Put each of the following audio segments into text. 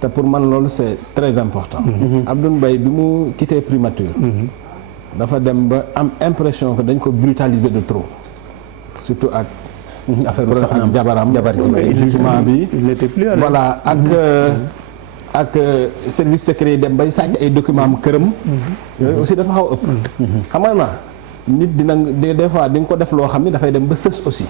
te pour man loolu c'est très important. Abdoul Mbaye bi mu quitté primature. dafa dem ba am impression que dañ ko brutaliser de trop surtout ak. affaire soxnaam jabaram jugement bi. voilà ak service secret yi dem bay sàcc ay documents am këram. yooyu aussi dafa xaw a ëpp. xam nga na nit dina des fois di nga ko def loo xam ne dafay dem ba sës aussi.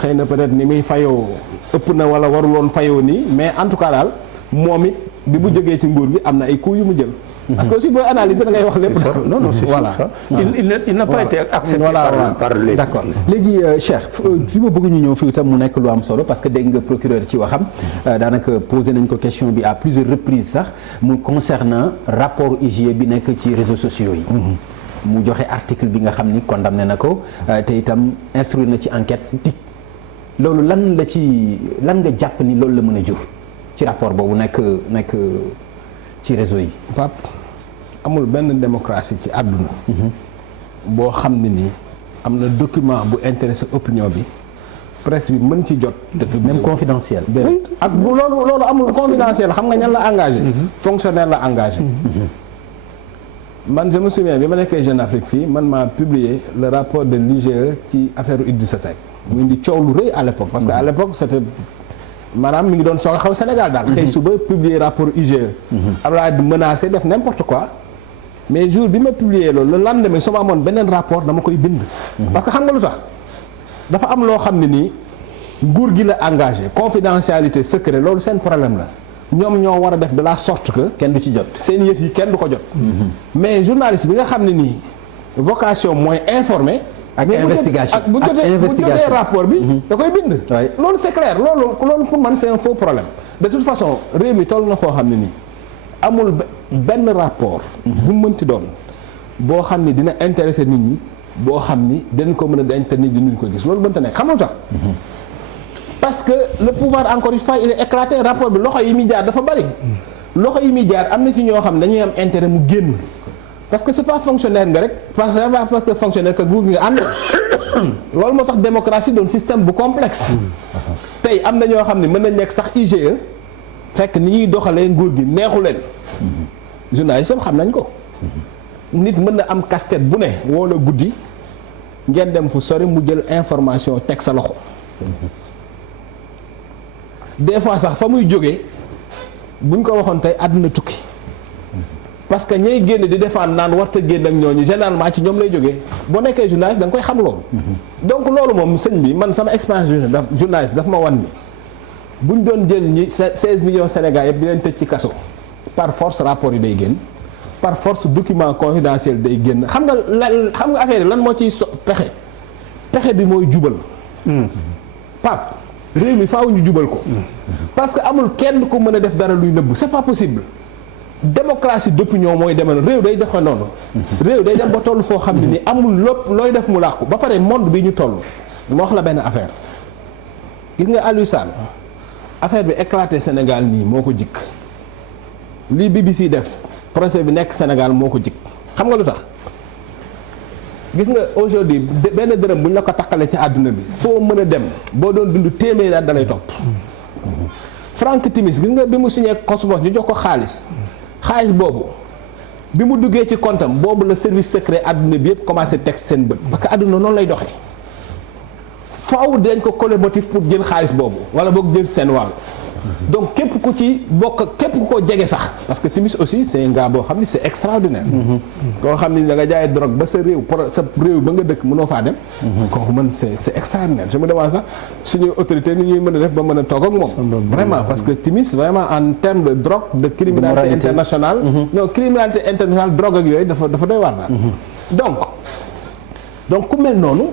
xëy na peut-être ni muy fayoo ëpp na wala waruloon fayoo nii mais en tout cas daal moom it bi mu jógee ci nguur gi am na ay coups yu mu jël. parce que aussi booy analyser da ngay wax lépp. non non c'est voilà. Il n'a pas été accepté par les. d'accord léegi Cheikh fi ma bëgg ñu ñëw fii itam mu nekk lu am solo parce que dégg nga procureur ci waxam daanaka posé nañ ko question bi à plusieurs reprises sax mu concernant rapport IGE bi nekk ci réseaux sociaux yi. mu joxe article bi nga xam ni condamné na ko te itam instruire na ci enquête dik loolu lan nga jàpp ni loolu la mën a jur ci rapport boobu nekk ci réseau yi. Pape amul benn démocratie ci àdduna. boo xam ne nii am na document bu intéressé opinion bi presse bi mën ci jot. même confidentiel. ak bu loolu amul confidentiel xam nga ñan la engagé. fonctionnaire la engagé. man je me souviens bi ma nekkee Jeune Afrique fii man maa publié le rapport de l'IGE ci affaire Idrissa Seck mu indi coow lu rëy à l'époque parce que à l'époque c'était maanaam mi ngi doon soog a xaw Sénégal daal. xëy suba publier rapport IGE. Abdoulaye di menacé def n'importe quoi. mais jour bi ma publier loolu le lendemain su ma amoon beneen rapport dama koy bind. parce que xam nga lu tax dafa am loo xam ne nii nguur gi la engagé confidentialité secret loolu seen problème la. ñoom ñoo war a def de la sorte que. kenn du ci jot seen yëf yi kenn du ko jot. mais journaliste bi nga xam ne nii vocation mooy informer. ak investigation bu jotee rapport bi. da koy bind. loolu c'est clair loolu pour man c'est un faux problème. de toute façon réew mi toll na foo xam ne nii amul benn rapport. bu mu mënti doon boo xam ni dina intéresser nit ñi boo xam ni dañ ko mën a denc te nit ñi duñ ko gis loolu mënta nekk xam nga tax. parce que le pouvoir encore une fois il est éclaté rapport bi loxo yi muy jaar dafa bari. loxo yi muy jaar am na ci ñoo xam ne dañuy am intérêt mu génn. parce que c'est pas fonctionnaire nga rek parce que fonctionnaire que nguur gi nga ànd. loolu moo tax démocratie doon système bu complexe. tey am na ñoo xam ne mën nañ nekk sax IGE fekk ni ñuy doxalee nguur gi neexu leen. journaliste yi xam nañ ko. nit mën na am casquette bu ne woo la guddi ngeen dem fu sori mu jël information teg sa loxo. des fois sax fa muy jógee buñ ko waxoon tey àdduna tukki. parce que ñay génn di défendre naan warta génn ak ñooñu généralement ci ñoom lay jógee boo nekkee journaliste da nga koy xam loolu. donc loolu moom sëñ bi man sama expérience journaliste daf ma wan ni buñ doon jël ñi 16 millions Sénégal yëpp di leen tëj ci kaso par force rapport yi day génn par force document confidentiel day génn xam nga affaire yi lan moo ciy pexe bi mooy jubal. Pape réew mi faaw ñu jubal ko. parce que amul kenn ku mën a def dara luy nëbb c'est pas possible. démocratie d'opinion mooy demee noonu réew day doxe noonu. réew day dem ba toll foo xam ne ni amul lépp looy def mu làqu ba pare monde bi ñu toll. ma wax la benn affaire gis nga Aliou Sall affaire bi éclaté Sénégal nii moo ko jikk lii BBC def procès bi nekk Sénégal moo ko jikk xam nga lu tax gis nga aujourd'hui benn dërëm bu ñu la ko takkale ci àdduna bi foo mën a dem boo doon dund téeméer daal da lay topp. Frank Timis gis nga bi mu signé Cosmos ñu jox ko xaalis boobu bi mu duggee ci comptam boobu la service secret àdduna bi yëpp commencé teg seen bët parce que àdduna noonu lay doxee faaw dañ ko coller motif pour jël xaalis boobu wala boog jël seen wàll donc képp ku ci bokk képp ku ko jege sax parce que Timis aussi c'est un gars boo xam ni c'est extraordinaire. koo xam ni da nga jaay drogue ba sa réew ba nga dëkk mënoo faa dem. kooku man c'est extraordinaire je me demande sax suñu autorité ni ñuy mën a def ba mën a toog ak moom. vraiment parce que Timis vraiment en termes de drogue de criminalité internationale. non criminalité internationale drogue ak yooyu dafa doy war daal. donc ku mel noonu.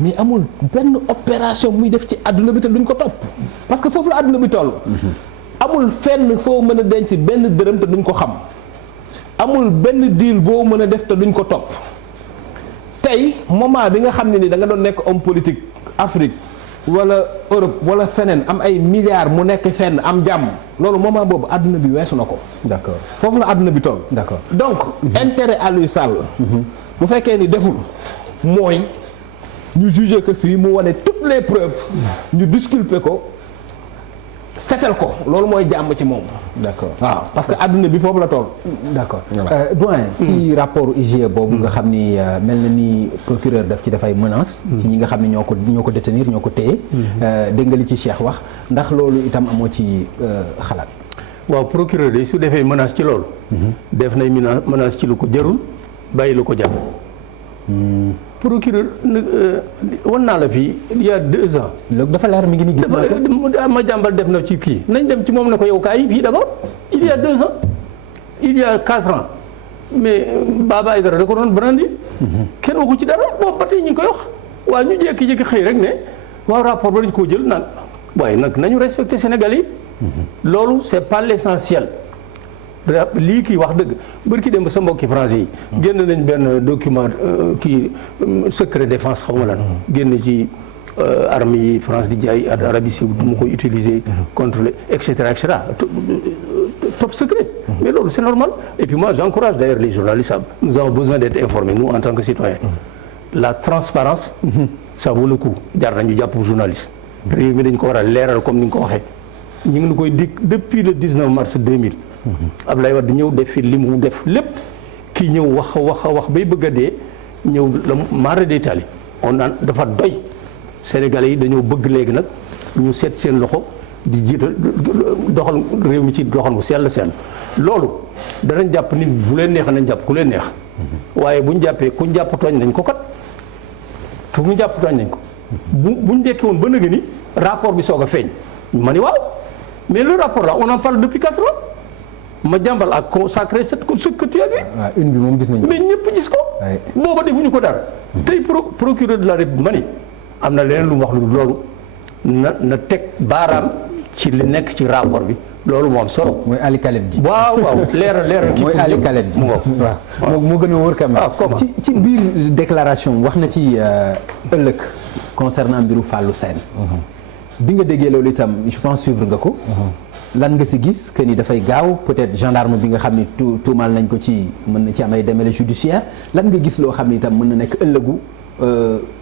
mais amul benn opération muy def ci àdduna bi te duñ ko topp parce que foofu la àdduna bi toll. amul fenn foo mën a denc benn dërëm te duñ ko xam amul benn deal boo mën a def te duñ ko topp tey moment bi nga xam ne ni da nga doon nekk homme politique Afrique wala Europe wala feneen am ay milliards mu nekk fenn am jàmm loolu moment boobu àdduna bi weesu na ko. d'accord foofu la àdduna bi toll. d'accord donc intérêt Aliou Sall. bu fekkee ni deful mooy. ñu jugé que fii mu wane toutes les preuves ñu disculper ko setal ko loolu mooy jàmm ci moom. d'accord waaw parce que adduna bi foofu la toll. d'accord doyen ci rapport IGE boobu nga xam ni mel na ni procureur daf ci dafay menace ci ñi nga xam ne ñoo ko détenir ñoo ko téye. dégg nga li ci Cheikh wax ndax loolu itam amoo ci xalaat. waaw procureur yi su defee menace ci loolu. def nay menace ci lu ko jarul bàyyi lu ko jàpp. procureur wan naa la fii il y a 2 ans. loolu dafa leer mi ngi ni gis naa ko ma jàmbal def na ci kii nañ dem ci moom ne ko yow kaay fii d'abord il y a 2 ans il y a 4 ans mais Baba Aïdara da ko doon brandi kenn waxu ci dara boobu ba tey ñu ngi koy wax waaye ñu jékki-jékki xëy rek ne waaw rapport ba dañu koo jël naan waaye nag nañu respecté Sénégal yi. loolu c'est pas l'essentiel. lii kii wax dëgg bërki dem ba sa mbokki français yi génn nañ benn document kii secret défense xaw ma lan génn ci armes yi France di jaay Arabie Saoudite mu koy utiliser contre les et cetera top secret mais loolu c'est normal et puis moi j'encourage d'ailleurs les journalistes nous avons besoin d'être informés nous en tant que citoyens la transparence ça vaut le coup jar nañu jàpp journaliste réew mi dañ ko war a leeral comme ni nga ko waxee ñu ngi koy dikk depuis le 19 mars 2000 Abdoulaye Wade ñëw def fi li mu def lépp kii ñëw wax bay bëgg a dee ñëw la mara d'Italie on a dafa doy Sénégalais yi dañoo bëgg léegi nag ñu seet seen loxo di jiital doxal réew mi ci doxal bu sell loolu danañ jàpp nit bu leen neex nañ jàpp ku leen neex waaye buñ jàppee kuñ jàpp tooñ nañ ko kat fu ñu jàpp tooñ nañ ko buñ dekkee woon ba nëgë ni rapport bi soog a feeñ ma ni waaw mais le rapport là on en parle depuis 4 ans ma jàmbal ak consacré ce que tu as vu. waaw une bi moom gis nañu mais ñëpp gis ko. booba defuñu ko dara. tey procureur de la République ma ni am na leneen lu mu wax lu loolu na teg baaraam ci li nekk ci rapport bi loolu moo am solo. mooy Ali Khaled ji. waaw leeral. mooy Ali Khaled ji waaw moo gën a wóor quand même. ci biir déclaration wax na ci ëllëg concernant mbiru Fallou Sène. bi nga déggee loolu itam je pense suivre nga ko. lan nga si gis que ni dafay gaaw peut-être gendarme bi nga xam ni tuumaal nañ ko ci mën na ci am ay démêlés judiciaires lan nga gis loo xam ni itam mën na nekk ëllëgu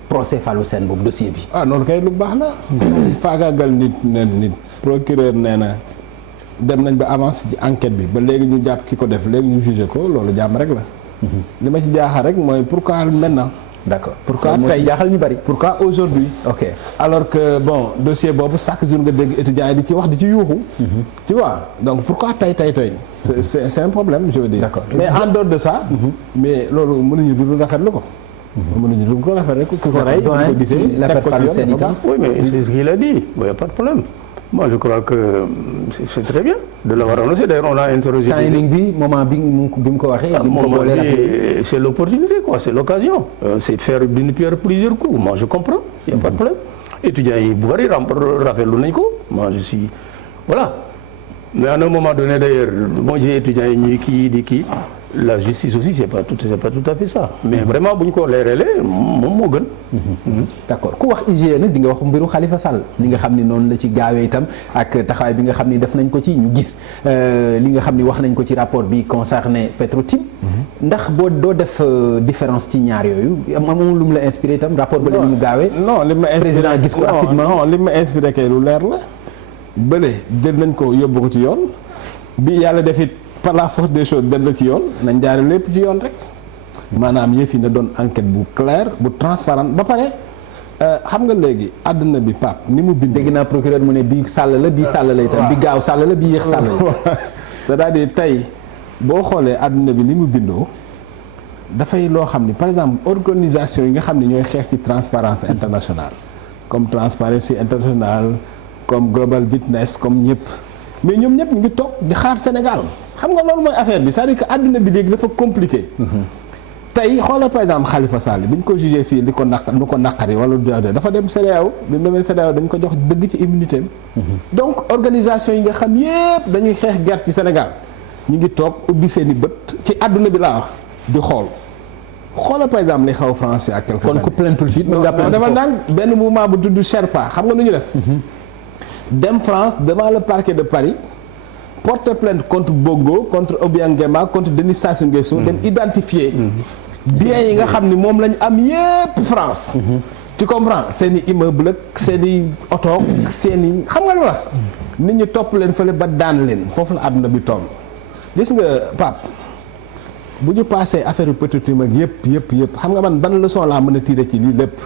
procès Fallou Sène boobu dossier bi. noonu kay lu baax la. faagaagal nit procureur nee na dem nañ ba avance ci enquête bi ba léegi ñu jàpp ki ko def léegi ñu jugé ko loolu jàmm rek la. li ma ci jaaxal rek mooy pourquoi maintenant. d'accord pourquoi tey jaaxal ñu bari. pourquoi aujourd'hui ok alors que bon dossier boobu chaque jour nga dégg étudiants yi di ci wax di ci yuuxu. tu vois donc pourquoi tey c'est un problème je veux dire. d'accord mais en dehors de ça. mais loolu mënuñu dul rafetlu ko. mënuñu dul ko rafetlu ko. ki ko rey ko gisee teg ko ci yoon oui mais c'est ce qu'il a dit il y a pas de problème. moi je crois que c'est très bien de l'avoir annoncé d'ailleurs on a interrogé. timing bi moment bi mu ko waxee. moment bi c'est l'opportunité quoi c'est l'occasion. c'est faire d'une pierre plusieurs coups moi je comprends il y a pas de problème. étudiants yi bu bari rafetlu nañ ko moi je suis voilà mais à un moment donné d'ailleurs moi j'ai étudiants yi ñuy kii di kii la justice aussi c'est pas tout à fait ça mais vraiment bu ñu ko leeralee moom moo gën. d'accord ku wax IGE nag di nga wax mbiru Khalifa Sall li nga xam ni noonu la ci gaawee itam ak taxawaay bi nga xam ni def nañ ko ci ñu gis li nga xam ni wax nañ ko ci rapport bi concerné Petro-Tim. ndax doo def différence ci ñaar yooyu amul lu mu la inspiré itam rapport ba la ni mu gaawee. non li ma inspiré président gis ko rapidement non li ma inspiré kay lu leer la bële jël nañ ko yóbbu ko ci yoon bi yàlla def it par la force des choses dem na ci yoon nañ jaare lépp ci yoon rek maanaam yëf yi na doon enquête bu claire bu transparente ba pare xam nga léegi àdduna bi Pape ni mu bind. dégg naa procureur mu ne bii sàll la bii sàll la itam. bi gaaw sàll la bii yéex sàll la. c'est-à-dire tey boo xoolee àdduna bi ni mu bindoo dafay loo xam ni par exemple organisation yi nga xam ne ñooy xeex ci transparence internationale comme Transparency International comme Global Witness comme ñëpp mais ñoom ñëpp ñu ngi toog di xaar Sénégal xam nga loolu mooy affaire bi c'est-à-dire que àdduna bi léegi dafa compliqué. tey xoolal par exemple Khalifa Sall bi ñu ko jugé fii li ko naqari wala dafa dem CEDEAO bi mu demee CEDEAO dañ ko jox dëgg ci immunité donc organisation yi nga xam yépp dañuy xeex guerre ci Sénégal ñu ngi toog ubbi seen i bët ci àdduna bi laa wax di xoolal par exemple li xaw français ak quelques kon ku plaintul fii mën ngaa plainte dafa nang benn mouvement bu tudd Sherpa xam nga nu ñu def dem France devant le parquet de Paris porter plainte contre Bongo contre Obiang Nguema contre Denis Sassou Nguesso dem identifier biens yi nga xam ni moom lañ am yépp France tu comprends seen i immeuble ak seen i oto seen i xam nga lu la nit ñi topp leen fële ba daan leen foofu la àdduna bi toll gis nga Pape bu ñu passé affaire yu Petro-Tim ak yëpp xam nga man ban leçon laa mën a tirer ci lii lépp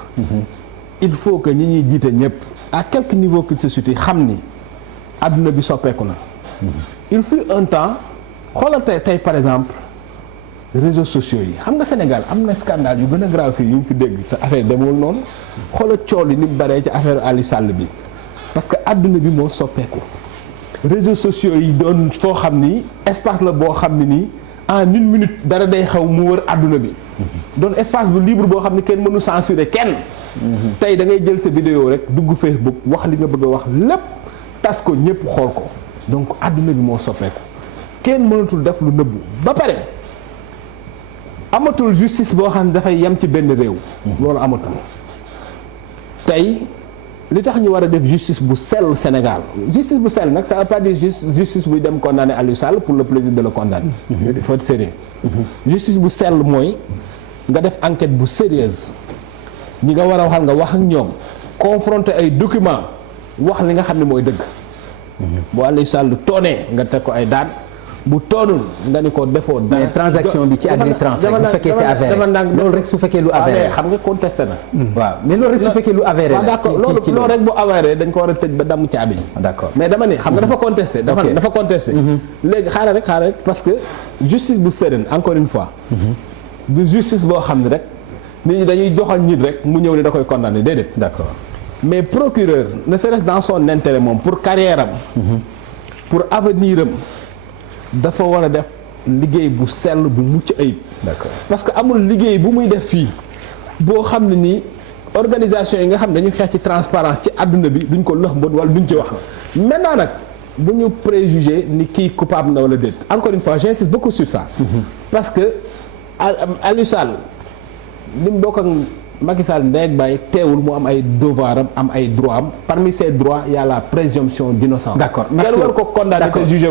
il faut que ñi ñuy jiite ñëpp à quelque niveau qu'il se situe xam ni àdduna bi soppeeku na il fut un temps xoolal tey par exemple réseaux sociaux yi xam nga Sénégal am na scandale yu gën a grave fii yu ñu fi dégg te affaire demul noonu xoolal cool yi ni mu baree ci affaire Ali Sall bi parce que àdduna bi moo soppeeku réseaux sociaux yi doon foo xam ni espace la boo xam ne nii en une minute dara day xew mu wër àdduna bi doon espace bu libre boo xam ne kenn mënu censurer kenn tey da ngay jël sa vidéo rek dugg Facebook wax li nga bëgg a wax lépp tas ko ñëpp xool ko donc àdduna bi moo soppeeku kenn mënatul def lu nëbbu ba pare amatul justice boo xam ne dafay yem ci benn réew loolu amatul tey li tax ñu war a def justice bu sell Sénégal justice bu sell nag ça veut pas dire justice buy dem condamner Aliou Sall pour le plaisir de le condamner il faut être sérieux justice bu sell mooy nga def enquête bu sérieuse ñi nga war a waxal nga wax ak ñoom confronter ay documents wax li nga xam ne mooy dëgg bu Aliou Sall toonee nga teg ko ay daan bu toonul nga ni ko defoo dara mais transaction bi ci Agritrans rek bu fekkee c'est avéré loolu rek su fekkee lu avéré xam nga contesté na waaw mais loolu rek su fekkee lu avéré la d'accord loolu rek bu avéré dañ ko war a tëj ba damm caabi d'accord mais dama ne xam nga dafa contesté dafa contesté léegi xaaral rek parce que justice bu sereine encore une fois du justice boo xam ne rek nit ñi dañuy joxal nit rek mu ñëw ne da koy condamné déedéet d'accord mais procureur ne serait-ce dans son intérêt moom pour carrière am pour avenir am dafa war a def liggéey bu sell bu mucc ayib. d'accord parce que amul liggéey bu muy def fii boo xam ne nii organisation yi nga xam ne dañu xeex ci transparence ci àdduna bi duñ ko lëx mbët wala duñ ci wax maintenant nag bu ñu préjuger ni kii coupable na wala déet encore une fois j'insiste beaucoup sur ça. parce que Aliou Sall li mu bokk ak Macky Sall ndey ak baay teewul mu am ay devoir am ay droit am parmi ces droits il y a la présomption d'innocence. d'accord merci war ko condamné te jugé